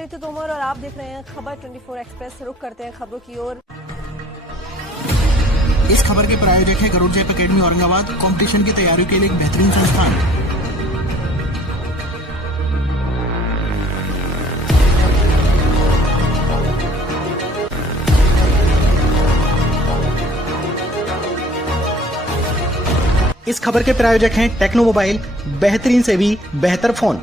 रितु तोमर और आप देख रहे हैं खबर 24 एक्सप्रेस। रुक करते हैं खबरों की ओर। इस खबर के प्रायोजक है गरुड़ जैप अकेडमी औरंगाबाद, कंपटीशन की तैयारियों के लिए एक बेहतरीन संस्थान। इस खबर के प्रायोजक हैं टेक्नो मोबाइल, बेहतरीन से भी बेहतर फोन।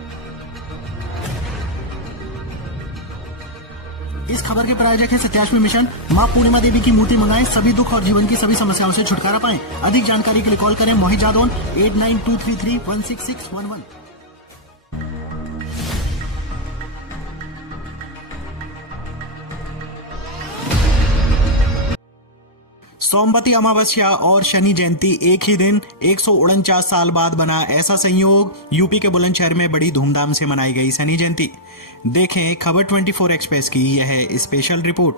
इस खबर के प्रायोजक हैं सत्याश्मी मिशन। मां पूर्णिमा देवी की मूर्ति मंगाएं, सभी दुख और जीवन की सभी समस्याओं से छुटकारा पाएं। अधिक जानकारी के लिए कॉल करें मोहित जादौन 8923316611। सोमवती अमावस्या और शनि जयंती एक ही दिन 149 साल बाद बना ऐसा संयोग। यूपी के बुलंदशहर में बड़ी धूमधाम से मनाई गई शनि जयंती। देखें खबर 24 एक्सप्रेस की यह स्पेशल रिपोर्ट।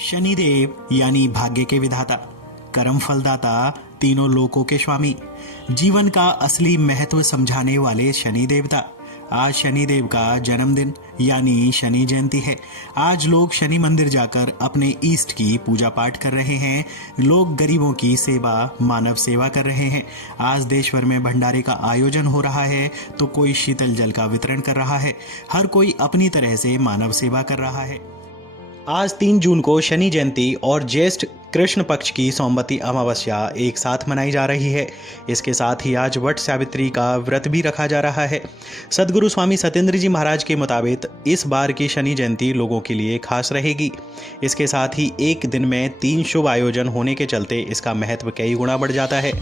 शनिदेव यानी भाग्य के विधाता, कर्म फलदाता, तीनों लोकों के स्वामी, जीवन का असली महत्व समझाने वाले शनि देवता। आज शनिदेव का जन्मदिन यानी शनि जयंती है। आज लोग शनि मंदिर जाकर अपने ईष्ट की पूजा पाठ कर रहे हैं। लोग गरीबों की सेवा, मानव सेवा कर रहे हैं। आज देश भर में भंडारे का आयोजन हो रहा है तो कोई शीतल जल का वितरण कर रहा है। हर कोई अपनी तरह से मानव सेवा कर रहा है। आज 3 जून को शनि जयंती और ज्येष्ठ कृष्ण पक्ष की सोमवती अमावस्या एक साथ मनाई जा रही है। इसके साथ ही आज वट सावित्री का व्रत भी रखा जा रहा है। सदगुरु स्वामी सत्येंद्र जी महाराज के मुताबिक इस बार की शनि जयंती लोगों के लिए खास रहेगी। इसके साथ ही एक दिन में 3 शुभ आयोजन होने के चलते इसका महत्व कई गुना बढ़ जाता है।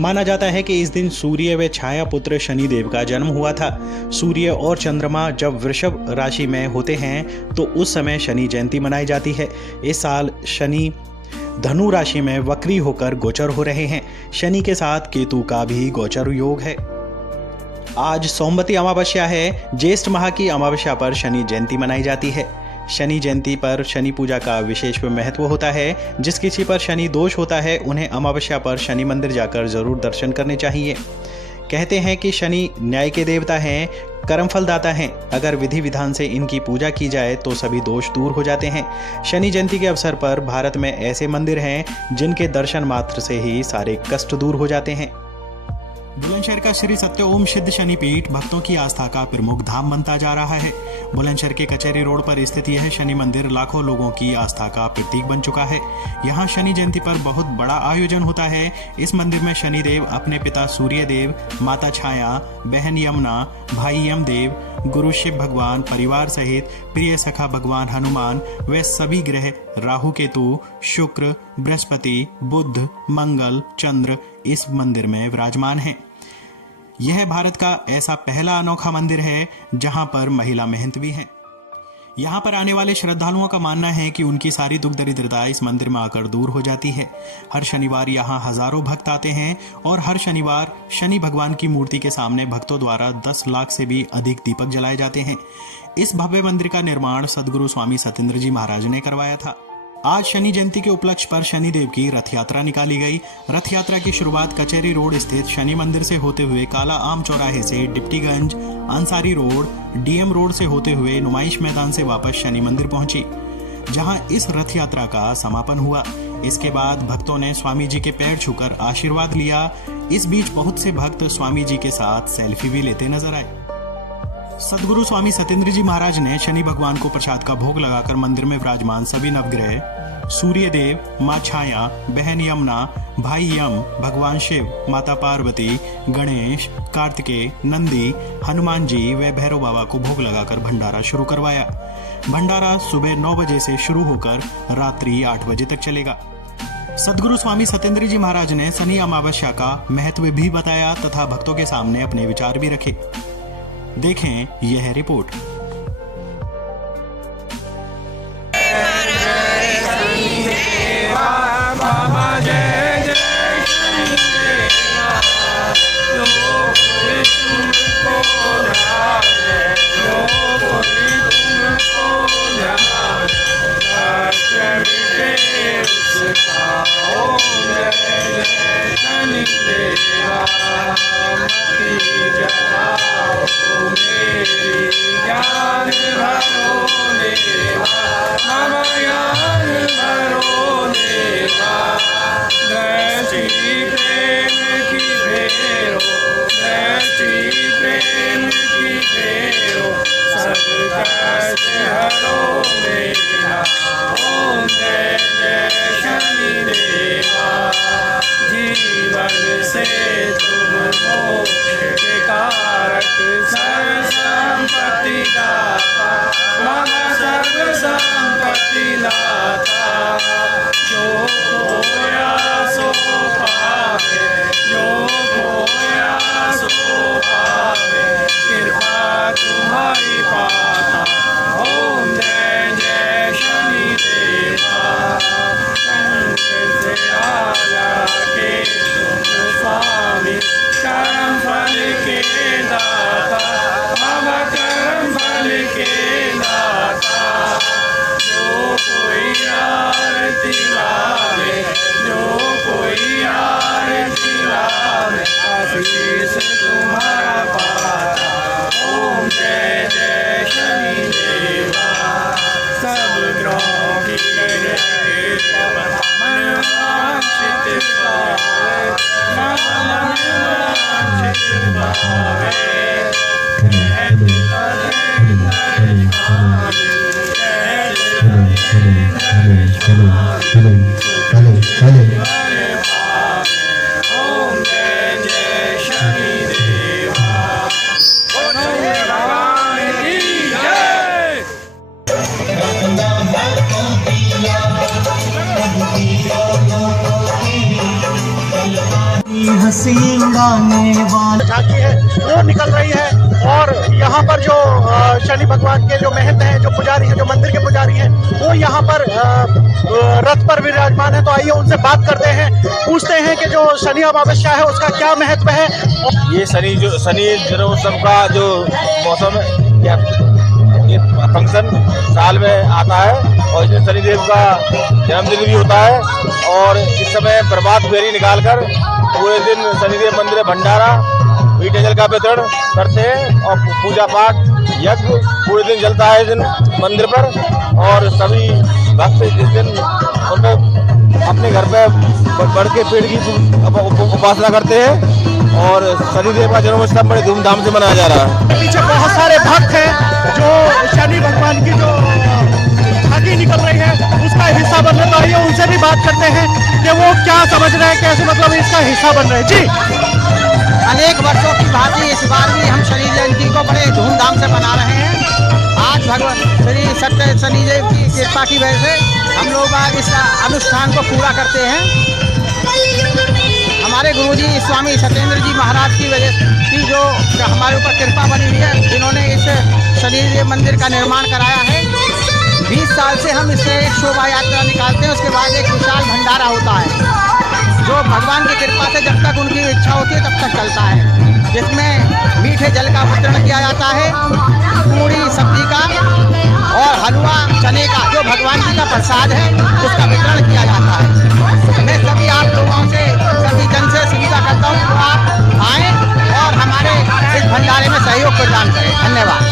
माना जाता है कि इस दिन सूर्य व छाया पुत्र शनिदेव का जन्म हुआ था। सूर्य और चंद्रमा जब वृषभ राशि में होते हैं तो उस समय शनि जयंती मनाई जाती है। इस साल शनि धनु राशि में वक्री होकर गोचर हो रहे हैं। शनि के साथ केतु का भी गोचर योग है। आज सोमवती अमावस्या है। ज्येष्ठ माह की अमावस्या पर शनि जयंती मनाई जाती है। शनि जयंती पर शनि पूजा का विशेष महत्व होता है। जिस किसी पर शनि दोष होता है उन्हें अमावस्या पर शनि मंदिर जाकर जरूर दर्शन करने चाहिए। कहते हैं कि शनि न्याय के देवता हैं, कर्मफल दाता हैं। अगर विधि विधान से इनकी पूजा की जाए तो सभी दोष दूर हो जाते हैं। शनि जयंती के अवसर पर भारत में ऐसे मंदिर हैं जिनके दर्शन मात्र से ही सारे कष्ट दूर हो जाते हैं। बुलंदशहर का श्री सत्य ओम सिद्ध शनिपीठ भक्तों की आस्था का प्रमुख धाम बनता जा रहा है। बुलंदशहर के कचहरी रोड पर स्थित यह शनि मंदिर लाखों लोगों की आस्था का प्रतीक बन चुका है। यहाँ शनि जयंती पर बहुत बड़ा आयोजन होता है। इस मंदिर में शनिदेव अपने पिता सूर्य देव, माता छाया, बहन यमुना, भाई यमदेव, गुरु शिव भगवान, परिवार सहित प्रिय सखा भगवान हनुमान व सभी ग्रह राहु केतु, शुक्र, बृहस्पति, बुध, मंगल, चंद्र इस मंदिर में विराजमान हैं। यह भारत का ऐसा पहला अनोखा मंदिर है जहां पर महिला महंत भी हैं। यहाँ पर आने वाले श्रद्धालुओं का मानना है कि उनकी सारी दुख दरिद्रता इस मंदिर में आकर दूर हो जाती है। हर शनिवार यहाँ हजारों भक्त आते हैं और हर शनिवार शनि भगवान की मूर्ति के सामने भक्तों द्वारा 10 लाख से भी अधिक दीपक जलाए जाते हैं। इस भव्य मंदिर का निर्माण सदगुरु स्वामी सत्येंद्र जी महाराज ने करवाया था। आज शनि जयंती के उपलक्ष्य पर शनिदेव की रथ यात्रा निकाली गई। रथ यात्रा की शुरुआत कचहरी रोड स्थित शनि मंदिर से होते हुए काला आम चौराहे से Deputyganj, Ansari road, DM road से होते हुए नुमाइश मैदान से वापस शनि मंदिर पहुंची, जहां इस रथ यात्रा का समापन हुआ। इसके बाद भक्तों ने स्वामी जी के पैर छूकर आशीर्वाद लिया। इस बीच बहुत से भक्त स्वामी जी के साथ सेल्फी भी लेते नजर आए। सदगुरु स्वामी सत्येंद्र जी महाराज ने शनि भगवान को प्रसाद का भोग लगाकर मंदिर में विराजमान सभी नवग्रह, सूर्य देव, माँ छाया, बहन यमुना, भाई यम, भगवान शिव, माता पार्वती, गणेश, कार्तिकेय, नंदी, हनुमान जी व भैरव बाबा को भोग लगाकर भंडारा शुरू करवाया। भंडारा सुबह 9 बजे से शुरू होकर रात्रि 8 बजे तक चलेगा। सदगुरु स्वामी सत्येंद्र जी महाराज ने शनि अमावस्या का महत्व भी बताया तथा भक्तों के सामने अपने विचार भी रखे। देखें यह रिपोर्ट। मेरा ओम जय जय शनि देवा जीवन से तुम मोक्ष के कारक सर्व संपत्ति दाता मम सर्व संपत्ति दाता जो खोया सो पावे जो खोया सो पावे कृपा तुम्हारी पाता ओम जय जय शनि देवा शंकर से आजा के तुम स्वामी कर्म फल के दाता मम कर्म फल के दाता जो कोई आरती लावे जो कोई आरती लावे आशीष तुम्हारा पाता ओम जय जय शनि देवा सब ग्रहों की मनवांछित पावे मनवांछित पावे ओम जय जय शनि देवा भगवान की जय। हंसी उड़ाने वाले झांकी है वो निकल रही है और यहाँ पर जो शनि भगवान के जो महंत हैं जो पुजारी हैं जो मंदिर के पुजारी हैं वो यहाँ पर रथ पर विराजमान है। तो आइए उनसे बात करते हैं पूछते हैं कि जो शनि अमावस्या है उसका क्या महत्व है। ये शनि जन्मोत्सव का जो मौसम है ये फंक्शन साल में आता है और इसमें शनिदेव का जन्मदिन भी होता है और इस समय प्रभात फेरी निकालकर पूरे दिन शनिदेव मंदिर में भंडारा मीठे जल का वितरण करते हैं और पूजा पाठ यज्ञ पूरे दिन चलता है इस दिन मंदिर पर और सभी भक्त इस दिन उनको अपने घर पे बढ़ के पेड़ की उपासना करते हैं और शनिदेव का जन्मोत्सव बड़े धूमधाम से मनाया जा रहा है। पीछे बहुत सारे भक्त हैं जो शनि भगवान की जो झांकी निकल रही है उसका हिस्सा बन रहे हैं। तो आइए उनसे भी बात करते हैं कि वो क्या समझ रहे हैं कैसे मतलब इसका हिस्सा बन रहे हैं। जी अनेक वर्षों की भांति इस बार भी हम शनि जयंती को बड़े धूमधाम से मना रहे हैं। आज भगवान श्री सत्य शनिदेव की कृपा की वजह से हम लोग आज इस अनुष्ठान को पूरा करते हैं। हमारे गुरुजी स्वामी सत्येंद्र जी महाराज की वजह की जो हमारे ऊपर कृपा बनी हुई है, जिन्होंने इस शनिदेव मंदिर का निर्माण कराया है। 20 साल से हम इससे एक शोभा यात्रा निकालते हैं, उसके बाद एक विशाल भंडारा होता है जो भगवान की कृपा से जब तक उनकी इच्छा होती है तब तक चलता है, जिसमें मीठे जल का वितरण किया जाता है, पूरी सब्जी का और हलवा चने का जो भगवान जी का प्रसाद है उसका वितरण किया जाता है। मैं सभी आप लोगों से सभी जन से सुविधा करता हूँ तो आप आएँ और हमारे इस भंडारे में सहयोग प्रदान करें। धन्यवाद।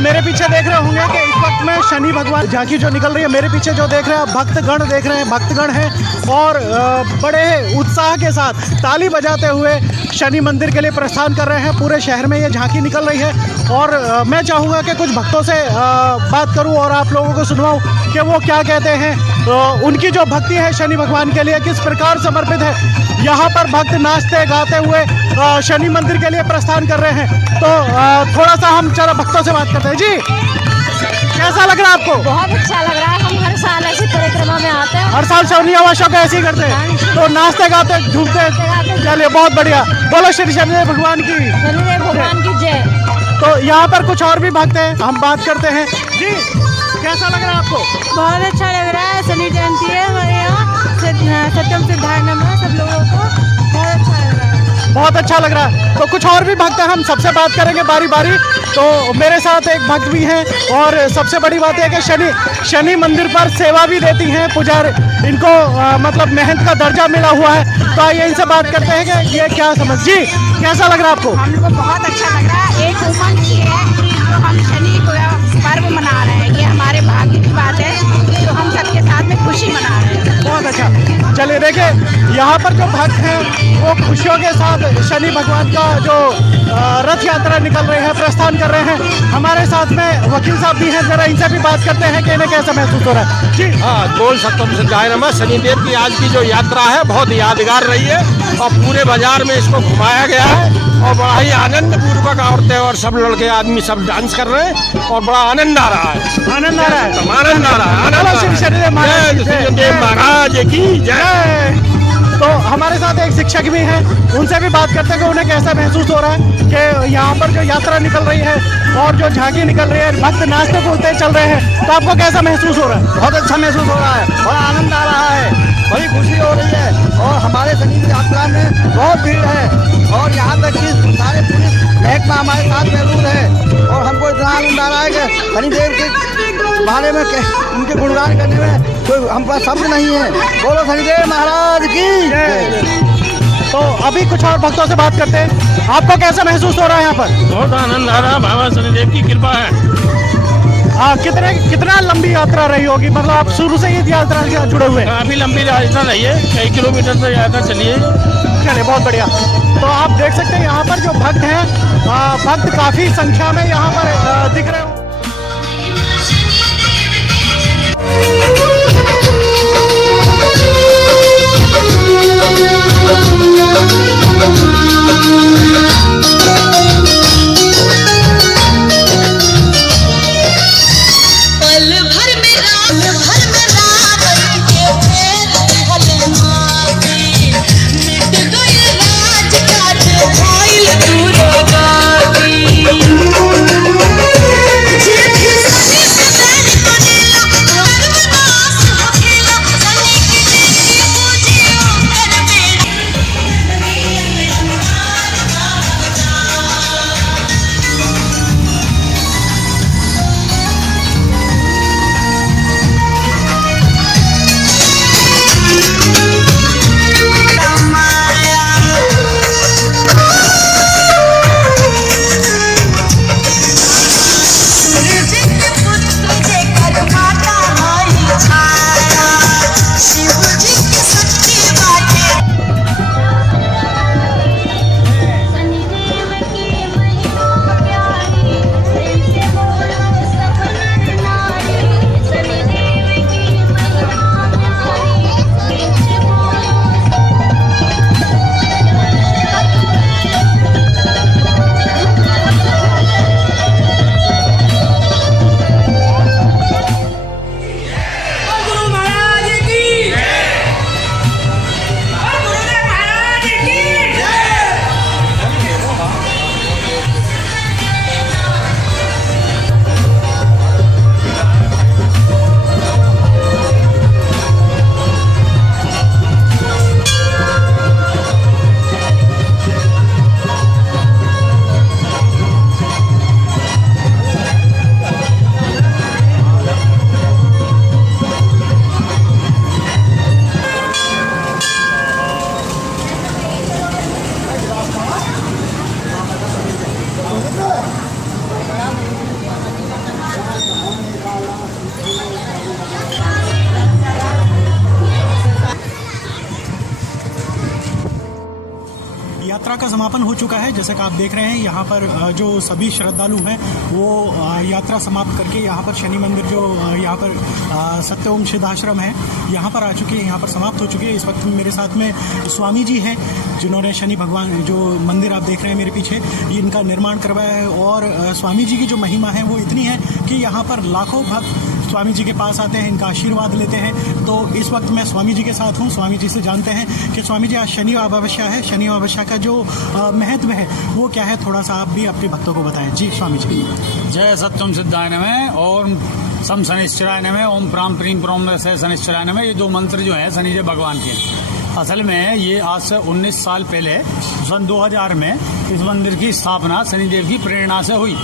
मेरे पीछे देख रहे होंगे कि इस वक्त में शनि भगवान झांकी जो निकल रही है, मेरे पीछे जो देख रहे हैं भक्तगण देख रहे हैं, भक्तगण हैं और बड़े उत्साह के साथ ताली बजाते हुए शनि मंदिर के लिए प्रस्थान कर रहे हैं। पूरे शहर में ये झांकी निकल रही है और मैं चाहूँगा कि कुछ भक्तों से बात करूँ और आप लोगों को सुनवाऊँ कि वो क्या कहते हैं, उनकी जो भक्ति है शनि भगवान के लिए किस प्रकार समर्पित है। यहाँ पर भक्त नाचते गाते हुए शनि मंदिर के लिए प्रस्थान कर रहे हैं। तो थोड़ा सा हम चलो भक्तों से बात करते हैं। जी, कैसा लग रहा है आपको? बहुत अच्छा लग रहा है। हम हर साल ऐसी परिक्रमा में आते हैं। हर साल शनि अमावस्या को ऐसे ही करते हैं, तो नाचते गाते झूमते। चलिए, बहुत बढ़िया। बोलो श्री शनिदेव भगवान की। शनिदेव भगवान की जय। तो यहाँ पर कुछ और भी भक्त हैं, हम बात करते हैं। जी, कैसा लग रहा है आपको? बहुत अच्छा लग रहा है। शनि जयंती है हमारे यहाँ, सत्यम सिद्धार्थ नमः सब लोगों को। बहुत अच्छा लग रहा है। बहुत अच्छा लग रहा है। तो कुछ और भी भक्त हैं, हम सबसे बात करेंगे बारी बारी। तो मेरे साथ एक भक्त भी हैं और सबसे बड़ी बात है कि शनि मंदिर पर सेवा भी देती हैं पुजारी। इनको मतलब महंत का दर्जा मिला हुआ है। तो आइए इनसे बात करते हैं कि ये क्या समझ। जी, कैसा लग रहा है आपको? हम लोग को बहुत अच्छा लग रहा है। एक उमंग है तो हम शनि को पर्व मना रहे हैं, ये हमारे भाग्य की बात है, तो हम सबके साथ में खुशी मना रहे हैं। बहुत अच्छा। चलिए, देखिए यहाँ पर जो भक्त हैं वो खुशियों के साथ शनि भगवान का जो रथ यात्रा निकल रही है, प्रस्थान कर रहे हैं। हमारे साथ में वकील साहब भी हैं, जरा इनसे भी बात करते हैं कि इन्हें कैसा महसूस हो रहा है। जी हाँ, बोल सत्यम सिद्धाय नमः। शनिदेव की आज की जो यात्रा है बहुत यादगार रही है और पूरे बाजार में इसको घुमाया गया है और बड़ा ही आनंद पूर्वक औरतें और सब लड़के आदमी सब डांस कर रहे हैं और बड़ा आनंद आ रहा है। आनंद आ रहा है। आनंद आ रहा है। बोलो श्री शनिदेव महाराज की जय। तो हमारे साथ एक शिक्षक भी हैं, उनसे भी बात करते हैं कि उन्हें कैसा महसूस हो रहा है कि यहाँ पर जो यात्रा निकल रही है और जो झांकी निकल रही है, भक्त नाचते कूदते चल रहे हैं। तो आपको कैसा महसूस हो रहा है? बहुत अच्छा महसूस हो रहा है और आनंद आ रहा है, बड़ी खुशी हो रही है। और हमारे शनि की यात्रा में बहुत भीड़ है और यहाँ तक कि सारे पुलिस महकमा हमारे साथ मौजूद है और हमको इतना आनंद आ रहा है कि शनिदेव के बारे में उनके गुणगान करने में कोई हम पास शब्द नहीं है। बोलो शनिदेव महाराज की जय। तो अभी कुछ और भक्तों से बात करते हैं। आपको कैसा महसूस हो रहा है यहाँ पर? बहुत आनंद आ रहा है, बाबा शनिदेव की कृपा है। कितना लंबी यात्रा रही होगी? मतलब आप शुरू से ही यात्रा से जुड़े हुए? काफी लंबी यात्रा रही है, कई किलोमीटर से यात्रा चलिए। चलिए, बहुत बढ़िया। तो आप देख सकते हैं यहाँ पर जो भक्त हैं, भक्त काफी संख्या में यहाँ पर दिख रहे हो। का समापन हो चुका है। जैसा कि आप देख रहे हैं यहाँ पर जो सभी श्रद्धालु हैं वो यात्रा समाप्त करके यहाँ पर शनि मंदिर जो यहाँ पर सत्यओम सिद्धाश्रम है यहाँ पर आ चुके हैं, यहाँ पर समाप्त हो चुके हैं। इस वक्त मेरे साथ में स्वामी जी हैं जिन्होंने शनि भगवान जो मंदिर आप देख रहे हैं मेरे पीछे इनका निर्माण करवाया है। और स्वामी जी की जो महिमा है वो इतनी है कि यहाँ पर लाखों भक्त स्वामी जी के पास आते हैं, इनका आशीर्वाद लेते हैं। तो इस वक्त मैं स्वामी जी के साथ हूँ, स्वामी जी से जानते हैं कि स्वामी जी आज शनि अमावस्या है, शनि अमावस्या का जो महत्व है वो क्या है, थोड़ा सा आप भी अपने भक्तों को बताएं। जी स्वामी जी। जय सत्यम सिद्धाय नमः, ओम सम शनिश्चराय नमः, ओम प्राम प्रीम प्रोम से शनिश्चराय नमः। ये दो मंत्र जो है शनिदेव भगवान के, असल में ये आज से 19 साल पहले सन 2000 में इस मंदिर की स्थापना शनिदेव की प्रेरणा से हुई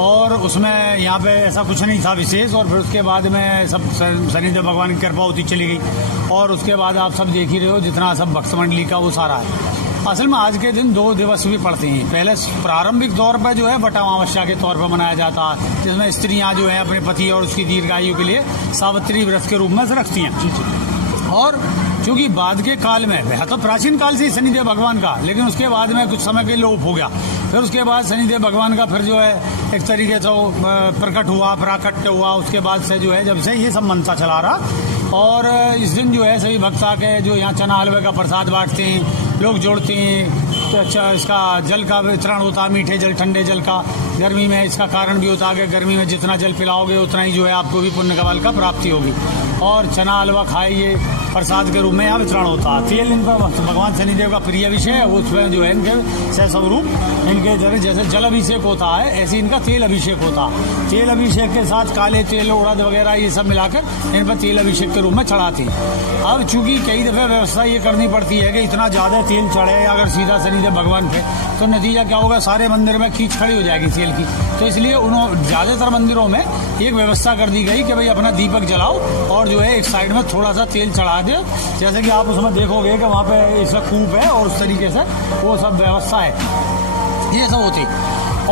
और उसमें यहाँ पे ऐसा कुछ नहीं था विशेष। और फिर उसके बाद में सब शनिदेव भगवान की कृपा होती चली गई और उसके बाद आप सब देख ही रहे हो जितना सब भक्त मंडली का वो सारा है। असल में आज के दिन 2 दिवस भी पड़ते हैं। पहले प्रारंभिक तौर पर जो है बटा अमावस्या के तौर पर मनाया जाता है, जिसमें स्त्रियाँ जो है अपने पति और उसकी दीर्घायु के लिए सावित्री व्रत के रूप में से रखती हैं। और क्योंकि बाद के काल में वह तो प्राचीन काल से ही शनिदेव भगवान का, लेकिन उसके बाद में कुछ समय के लोप हो गया। फिर उसके बाद शनिदेव भगवान का फिर जो है एक तरीके से प्रकट हुआ, प्राकट्य हुआ। उसके बाद से जो है जब से ये सब मनता चला रहा और इस दिन जो है सभी भक्त आके जो यहाँ चना हलवे का प्रसाद बांटते हैं, लोग जोड़ते हैं। तो अच्छा इसका जल का वितरण होता है, मीठे जल ठंडे जल का। गर्मी में इसका कारण भी होता है कि गर्मी में जितना जल पिलाओगे उतना ही जो है आपको भी पुण्य का बल का प्राप्ति होगी। और चना हलवा खाइए प्रसाद के रूप में यहाँ वितरण होता है। तेल इनका भगवान शनिदेव का प्रिय विषय है, उसमें जो है इनके स्वरूप इनके जैसे जल अभिषेक होता है ऐसे इनका तेल अभिषेक होता है। तेल अभिषेक के साथ काले तेल उड़द वगैरह ये सब मिलाकर इन पर तेल अभिषेक के रूप में चढ़ाती है। अब चूंकि कई दफ़े व्यवस्था ये करनी पड़ती है कि इतना ज़्यादा तेल चढ़े अगर सीधा शनिदेव भगवान पे तो नतीजा क्या होगा, सारे मंदिर में खींच खड़ी हो जाएगी तेल की। तो इसलिए उन्होंने ज़्यादातर मंदिरों में एक व्यवस्था कर दी गई कि भाई अपना दीपक जलाओ और जो है एक साइड में थोड़ा सा तेल चढ़ा दे। जैसे कि आप उसमें देखोगे कि वहाँ पे इसका कूप है और उस तरीके से वो सब व्यवस्था है, ये सब होती।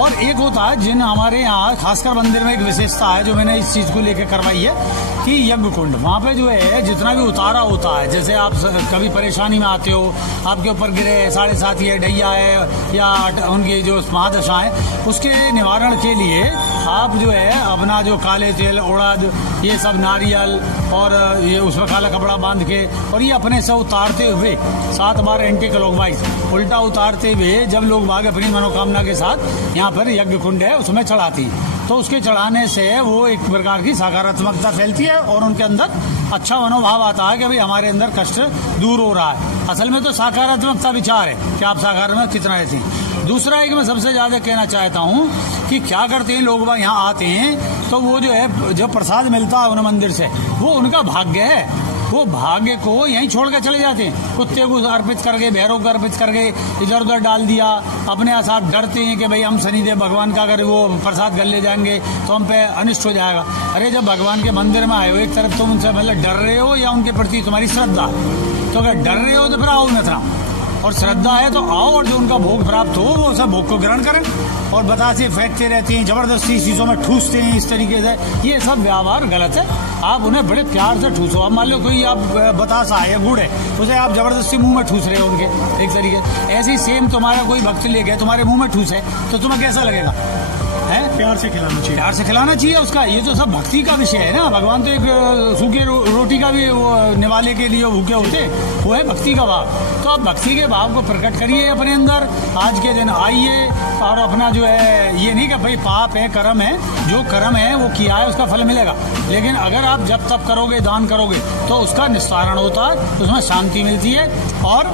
और एक होता है जिन हमारे यहाँ खासकर मंदिर में एक विशेषता है जो मैंने इस चीज़ को लेकर करवाई है कि यज्ञ कुंड, वहाँ पे जो है जितना भी उतारा होता है, जैसे आप कभी परेशानी में आते हो, आपके ऊपर गिरे 7.5 है, ढैया है या उनकी जो महादशा है, उसके निवारण के लिए आप जो है अपना जो काले तेल उड़द ये सब नारियल और ये उसमें काला कपड़ा बांध के और ये अपने से उतारते हुए 7 बार एंटी क्लॉकवाइज उल्टा उतारते हुए जब लोग बाग अपनी मनोकामना के साथ यहाँ पर यज्ञ कुंड है उसमें चढ़ाती है, तो उसके चढ़ाने से वो एक प्रकार की सकारात्मकता फैलती है और उनके अंदर अच्छा मनोभाव आता है कि भाई हमारे अंदर कष्ट दूर हो रहा है। असल में तो सकारात्मकता विचार है कि आप सकारात्मक कितना रहते हैं। दूसरा है कि मैं सबसे ज़्यादा कहना चाहता हूँ कि क्या करते हैं लोग यहाँ आते हैं तो वो जो है जो प्रसाद मिलता है उन्हें मंदिर से वो उनका भाग्य है, वो भाग्य को यहीं छोड़ के चले जाते हैं। कुत्ते को अर्पित करके, भैरव को अर्पित करके इधर उधर डाल दिया। अपने साथ डरते हैं कि भाई हम शनिदेव भगवान का अगर वो प्रसाद कर ले जाएंगे तो हम पे अनिष्ट हो जाएगा। अरे जब भगवान के मंदिर में आए हो एक तरफ तुम उनसे मतलब डर रहे हो या उनके प्रति तुम्हारी श्रद्धा, तो अगर डर रहे हो तो फिर आओ न और श्रद्धा है तो आओ और जो उनका भोग प्राप्त हो वो सब भोग को ग्रहण करें। और बतासे फेंकते रहते हैं, जबरदस्ती चीज़ों में ठूसते हैं इस तरीके से, ये सब व्यवहार गलत है। आप उन्हें बड़े प्यार से ठूसो। आप मान लो कोई आप बतासा है या गुड़ है उसे आप जबरदस्ती मुंह में ठूस रहे हो उनके एक तरीके। ऐसे ही सेम तुम्हारा कोई भक्त ले गए तुम्हारे मुंह में ठूसे तो तुम्हें कैसा लगेगा? है प्यार से खिलाना चाहिए, प्यार से खिलाना चाहिए उसका। ये तो सब भक्ति का विषय है ना। भगवान तो एक सूखे रोटी का भी वो निवाले के लिए भूखे होते, वो है भक्ति का भाव। तो आप भक्ति के भाव को प्रकट करिए अपने अंदर। आज के दिन आइए और अपना जो है ये नहीं कि भाई पाप है कर्म है, जो कर्म है वो किया है उसका फल मिलेगा। लेकिन अगर आप जब तब करोगे दान करोगे तो उसका निस्तारण होता है, उसमें शांति मिलती है। और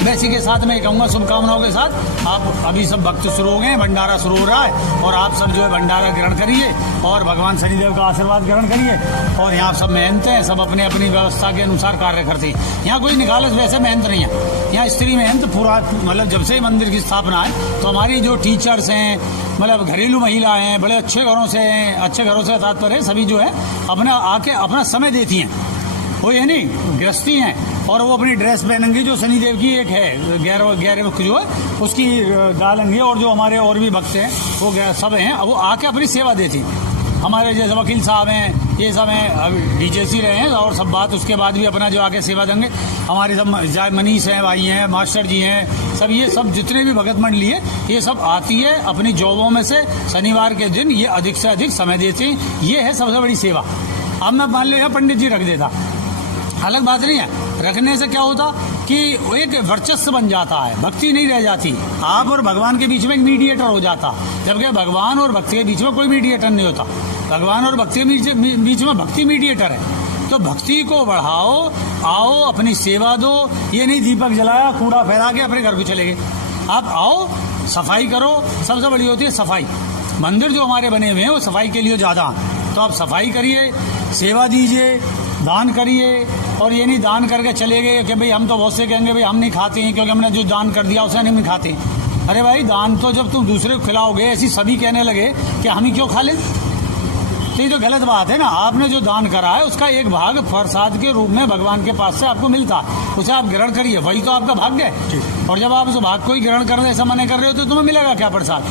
वैसे के साथ मैं कहूँगा शुभकामनाओं के साथ आप अभी सब भक्त शुरू हो गए, भंडारा शुरू हो रहा है और आप सब जो है भंडारा ग्रहण करिए और भगवान शनिदेव का आशीर्वाद ग्रहण करिए। और यहाँ सब मेहनत हैं, सब अपने अपनी व्यवस्था के अनुसार कार्य करते हैं। यहाँ कोई निकालस वैसे मेहनत नहीं है, यहाँ स्त्री मेहनत पूरा मतलब जब से मंदिर की स्थापना है तो हमारी जो टीचर्स हैं मतलब घरेलू महिलाएं हैं, बड़े अच्छे घरों से हैं, अच्छे घरों से तात्पर्य सभी जो है अपना आके अपना समय देती हैं। वो ये नहीं गृहस्थी हैं और वो अपनी ड्रेस पहनेंगी जो शनिदेव की एक है 11 जो है उसकी डालेंगे। और जो हमारे और भी भक्त हैं वो सब हैं वो आके अपनी सेवा देती हैं। हमारे जैसे वकील साहब हैं, ये सब हैं, अभी डीजेसी रहे हैं और सब बात उसके बाद भी अपना जो आगे सेवा देंगे। हमारे सब मनीष हैं, भाई हैं, मास्टर जी हैं, सब ये सब जितने भी भगत मंडली है ये सब आती है अपनी जॉबों में से शनिवार के दिन ये अधिक से अधिक समय देते हैं। ये है सबसे बड़ी सेवा। अब मैं मान लिया पंडित जी रख देता, अलग बात नहीं है, रखने से क्या होता कि एक वर्चस्व बन जाता है, भक्ति नहीं रह जाती, आप और भगवान के बीच में एक मीडिएटर हो जाता, जबकि भगवान और भक्ति के बीच में कोई मीडिएटर नहीं होता। भगवान और भक्ति के बीच में भक्ति मीडिएटर है। तो भक्ति को बढ़ाओ, आओ अपनी सेवा दो। ये नहीं दीपक जलाया कूड़ा फैला के अपने घर को चले गए। आप आओ, सफाई करो, सबसे बड़ी होती है सफाई। मंदिर जो हमारे बने हुए हैं वो सफाई के लिए ज़्यादा, तो आप सफाई करिए, सेवा दीजिए, दान करिए। और ये नहीं दान करके चले गए कि भाई हम तो बहुत से कहेंगे भाई हम नहीं खाते हैं क्योंकि हमने जो दान कर दिया उसे नहीं खाते। अरे भाई दान तो जब तुम दूसरे को खिलाओगे, ऐसी सभी कहने लगे कि हम ही क्यों खा लें, तो ये तो गलत बात है ना। आपने जो दान करा है उसका एक भाग प्रसाद के रूप में भगवान के पास से आपको मिलता है, उसे आप ग्रहण करिए, वही तो आपका भाग्य है। और जब आप उस भाग को ही ग्रहण कर ऐसा मना कर रहे हो तो तुम्हें मिलेगा क्या प्रसाद।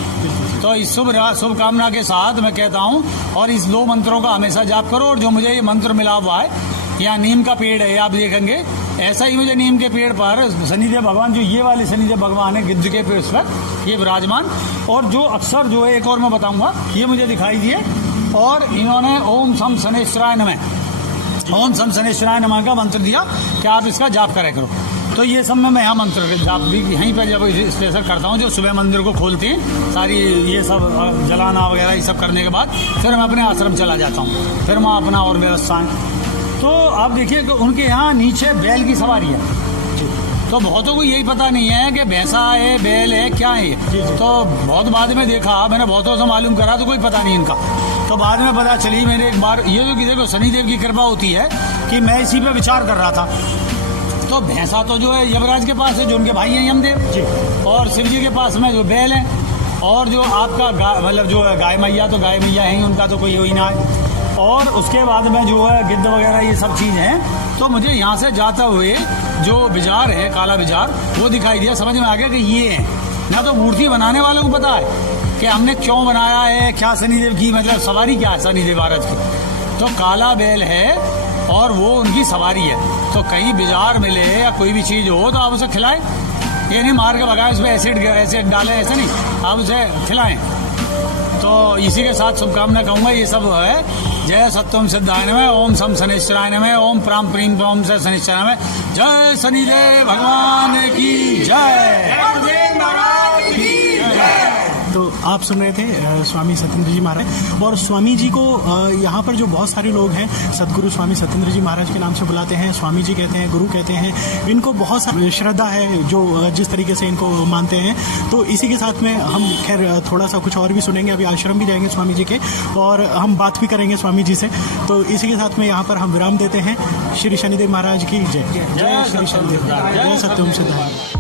तो इस शुभकामना के साथ मैं कहता हूँ, और इस 2 मंत्रों का हमेशा जाप करो। और जो मुझे ये मंत्र मिला हुआ है, यहाँ नीम का पेड़ है, आप देखेंगे ऐसा ही मुझे नीम के पेड़ पर शनिदेव भगवान, जो ये वाले शनिदेव भगवान है गिद्ध के पेड़ पर ये विराजमान, और जो अक्सर जो है एक और मैं बताऊंगा, ये मुझे दिखाई दिए। और इन्होंने ओम सम शनैश्चराय नमः, ओम सम शनैश्चराय नमः का मंत्र दिया कि आप इसका जाप करे करो। तो ये सब मैं यहाँ मंत्र जाप भी यहीं पर जब स्पेशल करता हूँ, जो सुबह मंदिर को खोलते हैं सारी ये सब जलाना वगैरह ये सब करने के बाद फिर मैं अपने आश्रम चला जाता हूँ, फिर वहाँ अपना और व्यवस्था है। तो आप देखिए कि उनके यहाँ नीचे बैल की सवारी है। तो बहुतों को यही पता नहीं है कि भैंसा है, बैल है, क्या है। तो बहुत बाद में देखा, मैंने बहुतों से मालूम करा तो कोई पता नहीं इनका। तो बाद में पता चली, मैंने एक बार ये जो देखो शनिदेव की कृपा होती है कि मैं इसी पे विचार कर रहा था। तो भैंसा तो जो है यमराज के पास है, जो उनके भाई हैं यमदेव, और शिव जी के पास में जो बैल है, और जो आपका मतलब जो गाय मैया, तो गाय मैया है, उनका तो कोई ही ना है। और उसके बाद में जो है गिद्ध वगैरह ये सब चीज़ हैं। तो मुझे यहाँ से जाते हुए जो बाजार है, काला बाजार, वो दिखाई दिया, समझ में आ गया कि ये है ना। तो मूर्ति बनाने वालों को पता है कि हमने क्यों बनाया है, क्या शनिदेव की मतलब सवारी क्या है शनिदेव महाराज की। तो काला बैल है और वो उनकी सवारी है। तो कहीं बाजार मिले या कोई भी चीज़ हो तो आप उसे खिलाएं, ये नहीं मार के भगाए, उसमें एसिड डालें, ऐसा नहीं, आप उसे खिलाएं। तो इसी के साथ शुभकामना कहूँगा। ये सब है जय सत्यम सिद्धाय नमः, ओम सम शनैश्चराय नमः, ओम प्राम प्रीम प्रोम से शनैश्चराय नमः। जय शनिदेव भगवान की जय। तो आप सुन रहे थे स्वामी सत्येंद्र जी महाराज। और स्वामी जी को यहाँ पर जो बहुत सारे लोग हैं सदगुरु स्वामी सत्येंद्र जी महाराज के नाम से बुलाते हैं, स्वामी जी कहते हैं, गुरु कहते हैं। इनको बहुत सारी श्रद्धा है जो जिस तरीके से इनको मानते हैं। तो इसी के साथ में हम खैर थोड़ा सा कुछ और भी सुनेंगे, अभी आश्रम भी जाएंगे स्वामी जी के और हम बात भी करेंगे स्वामी जी से। तो इसी के साथ में यहाँ पर हम विराम देते हैं। श्री शनिदेव महाराज की जय। जय श्री शनिदेव, जय सत्यम सिद्धाय।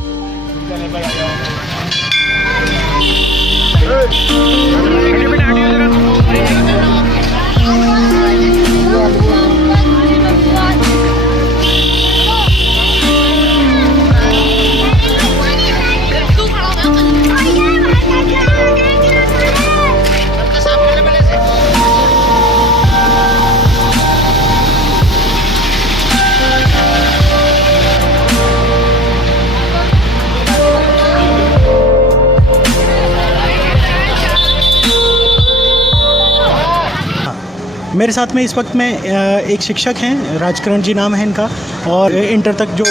मेरे साथ में इस वक्त में एक शिक्षक हैं, राजकरण जी नाम है इनका, और इंटर तक जो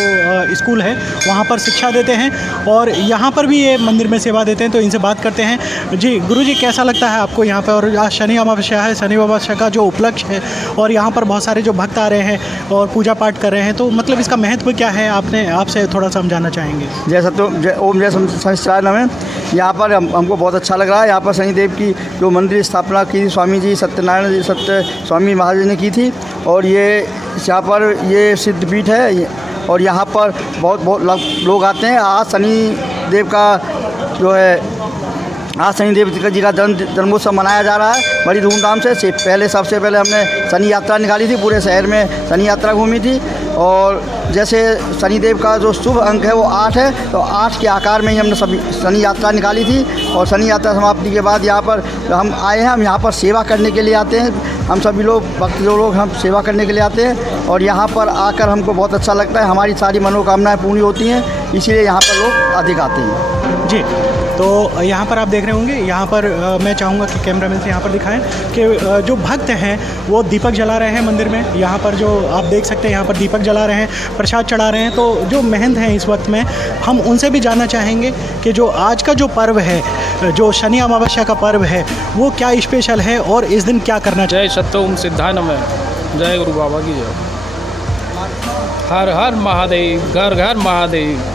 स्कूल है वहाँ पर शिक्षा देते हैं और यहाँ पर भी ये मंदिर में सेवा देते हैं। तो इनसे बात करते हैं। जी गुरु जी, कैसा लगता है आपको यहाँ पर? और आज शनि अमावस्या है, शनि अमावस्या का जो उपलक्ष्य है और यहाँ पर बहुत सारे जो भक्त आ रहे हैं और पूजा पाठ कर रहे हैं, तो मतलब इसका महत्व क्या है, आपसे थोड़ा समझाना चाहेंगे? जय सत्य, ओम जय शनिश्चराय नमः। यहाँ पर हमको बहुत अच्छा लग रहा है। यहाँ पर शनिदेव की जो मंदिर स्थापना की स्वामी जी सत्यनारायण जी स्वामी महाराज ने की थी, और ये यहाँ पर ये सिद्धपीठ है और यहाँ पर बहुत लोग आते हैं। आज शनि देव का जो है आज शनिदेव जी का जन्मोत्सव मनाया जा रहा है बड़ी धूमधाम से। सबसे पहले हमने शनि यात्रा निकाली थी, पूरे शहर में शनि यात्रा घूमी थी। और जैसे शनिदेव का जो शुभ अंक है वो 8 है, तो 8 के आकार में ही हमने सभी शनि यात्रा निकाली थी। और शनि यात्रा समाप्ति के बाद यहाँ पर हम आए हैं, हम यहाँ पर सेवा करने के लिए आते हैं। हम सभी लोग भक्त जो लोग हम सेवा करने के लिए आते हैं और यहाँ पर आकर हमको बहुत अच्छा लगता है। हमारी सारी मनोकामनाएं पूरी होती हैं, इसीलिए यहाँ पर लोग अधिक आते हैं जी। तो यहाँ पर आप देख रहे होंगे, यहाँ पर मैं चाहूँगा कि कैमरामैन से यहाँ पर दिखाएं कि जो भक्त हैं वो दीपक जला रहे हैं मंदिर में। यहाँ पर जो आप देख सकते हैं यहाँ पर दीपक जला रहे हैं, प्रसाद चढ़ा रहे हैं। तो जो महंत हैं इस वक्त में, हम उनसे भी जानना चाहेंगे कि जो आज का जो पर्व है, जो शनि अमावस्या का पर्व है, वो क्या स्पेशल है और इस दिन क्या करना चाहिए। जय सत्य ओम सिद्धानमय, जय गुरु बाबा की जय। हर हर महादेव, घर घर महादेव।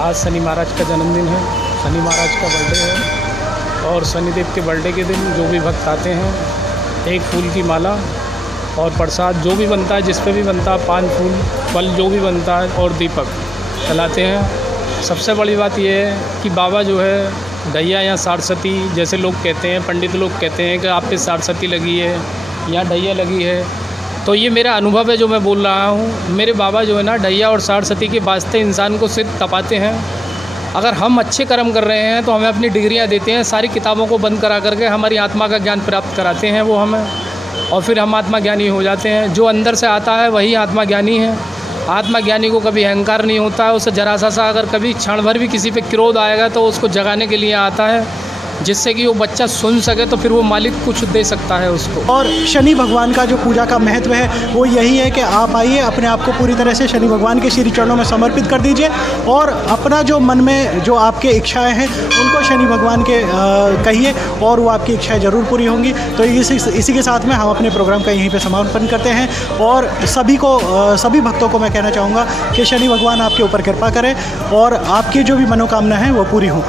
आज शनि महाराज का जन्मदिन है, शनि महाराज का बर्थडे है। और शनिदेव के बर्थडे के दिन जो भी भक्त आते हैं, एक फूल की माला और प्रसाद जो भी बनता है, जिस पे भी बनता है, 5 फूल फल जो भी बनता है और दीपक जलाते हैं। सबसे बड़ी बात यह है कि बाबा जो है ढैया या सरस्वती जैसे लोग कहते हैं, पंडित लोग कहते हैं कि आप पे सरस्वती लगी है या ढैया लगी है। तो ये मेरा अनुभव है जो मैं बोल रहा हूँ। मेरे बाबा जो है ना ढैया और सरस्वती के वास्ते इंसान को सिद्ध तपाते हैं। अगर हम अच्छे कर्म कर रहे हैं तो हमें अपनी डिग्रियाँ देते हैं, सारी किताबों को बंद करा करके हमारी आत्मा का ज्ञान प्राप्त कराते हैं वो हमें, और फिर हम आत्मा ज्ञानी हो जाते हैं। जो अंदर से आता है वही आत्मा ज्ञानी है। आत्मा ज्ञानी को कभी अहंकार नहीं होता है। उसे जरा सा अगर कभी क्षण भर भी किसी पे क्रोध आएगा तो उसको जगाने के लिए आता है, जिससे कि वो बच्चा सुन सके, तो फिर वो मालिक कुछ दे सकता है उसको। और शनि भगवान का जो पूजा का महत्व है वो यही है कि आप आइए, अपने आप को पूरी तरह से शनि भगवान के श्री चरणों में समर्पित कर दीजिए और अपना जो मन में जो आपके इच्छाएं हैं उनको शनि भगवान के कहिए और वो आपकी इच्छाएं ज़रूर पूरी होंगी। तो इसी के साथ में हम अपने प्रोग्राम का यहीं पर समापन करते हैं और सभी भक्तों को मैं कहना चाहूँगा कि शनि भगवान आपके ऊपर कृपा करें और आपकी जो भी मनोकामना है वो पूरी हों।